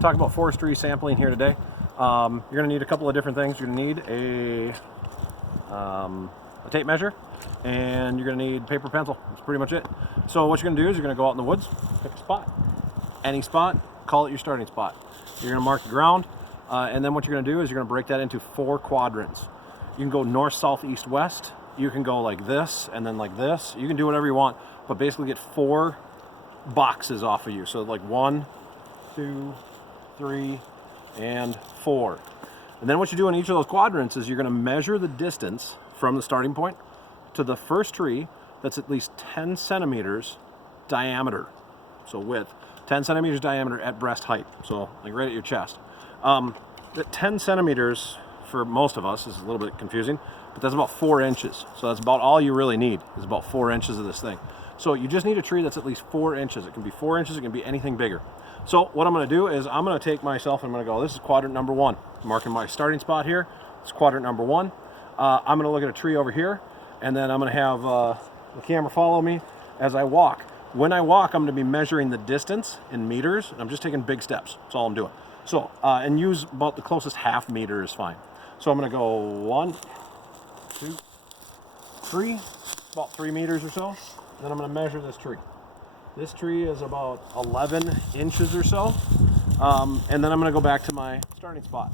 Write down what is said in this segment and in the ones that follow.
Talk about forestry sampling here today. You're going to need a couple of different things. You're going to need a tape measure, and you're going to need paper pencil. That's pretty much it. So what you're going to do is you're going to go out in the woods, pick a spot, any spot, call it your starting spot. You're going to mark the ground, and then what you're going to do is you're going to break that into 4 quadrants. You can go north, south, east, west. You can go like this and then like this. You can do whatever you want, but basically get 4 boxes off of you. So like 1, 2, 3, and 4. And then what you do in each of those quadrants is you're going to measure the distance from the starting point to the first tree that's at least 10 centimeters diameter. So width, 10 centimeters diameter at breast height. So like right at your chest. That 10 centimeters for most of us is a little bit confusing, but that's about 4 inches. So that's about all you really need, is about 4 inches of this thing. So you just need a tree that's at least 4 inches. It can be 4 inches, it can be anything bigger. So what I'm going to do is I'm going to take myself and I'm going to go, this is quadrant number 1. I'm marking my starting spot here. It's quadrant number 1. I'm going to look at a tree over here, and then I'm going to have the camera follow me as I walk. When I walk, I'm going to be measuring the distance in meters, and I'm just taking big steps. That's all I'm doing. So, and use about the closest ½ meter is fine. So I'm going to go 1, 2, 3, about 3 meters or so. Then I'm going to measure this tree. This tree is about 11 inches or so. And then I'm going to go back to my starting spot.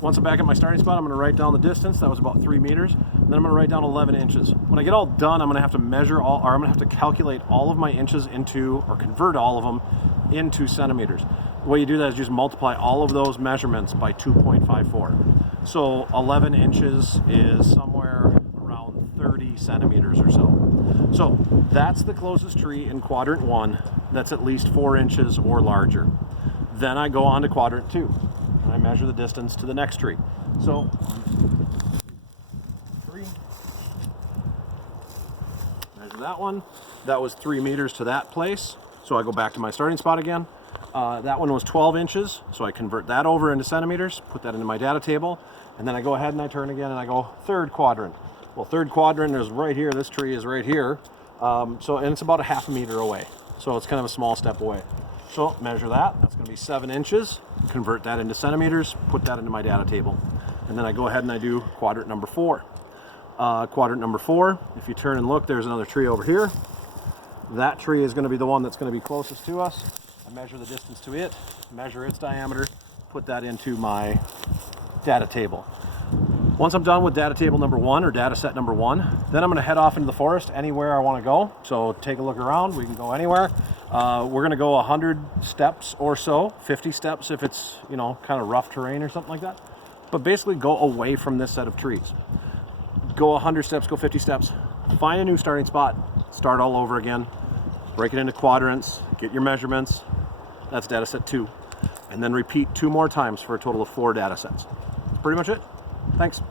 Once I'm back at my starting spot, I'm going to write down the distance. That was about 3 meters. And then I'm going to write down 11 inches. When I get all done, I'm going to have to measure all, or I'm going to have to calculate all of my inches into, or convert all of them into centimeters. The way you do that is just multiply all of those measurements by 2.54. So 11 inches is somewhere around 30 centimeters or so. So that's the closest tree in quadrant 1 that's at least 4 inches or larger. Then I go on to quadrant 2 and I measure the distance to the next tree. So 3, measure that one. That was 3 meters to that place. So I go back to my starting spot again. That one was 12 inches, so I convert that over into centimeters, put that into my data table, and then I go ahead and I turn again and I go 3rd quadrant. Well, 3rd quadrant is right here. This tree is right here. And it's about a ½ meter away. So it's kind of a small step away. So measure that. That's going to be 7 inches. Convert that into centimeters, put that into my data table. And then I go ahead and I do quadrant number 4. Quadrant number 4, if you turn and look, there's another tree over here. That tree is going to be the one that's going to be closest to us. I measure the distance to it, measure its diameter, put that into my data table. Once I'm done with data table number 1, or data set number 1, then I'm going to head off into the forest anywhere I want to go. So take a look around. We can go anywhere. We're going to go 100 steps or so, 50 steps if it's, you know, kind of rough terrain or something like that. But basically go away from this set of trees. Go 100 steps, go 50 steps, find a new starting spot, start all over again, break it into quadrants, get your measurements. That's data set 2. And then repeat 2 more times for a total of 4 data sets. That's pretty much it. Thanks.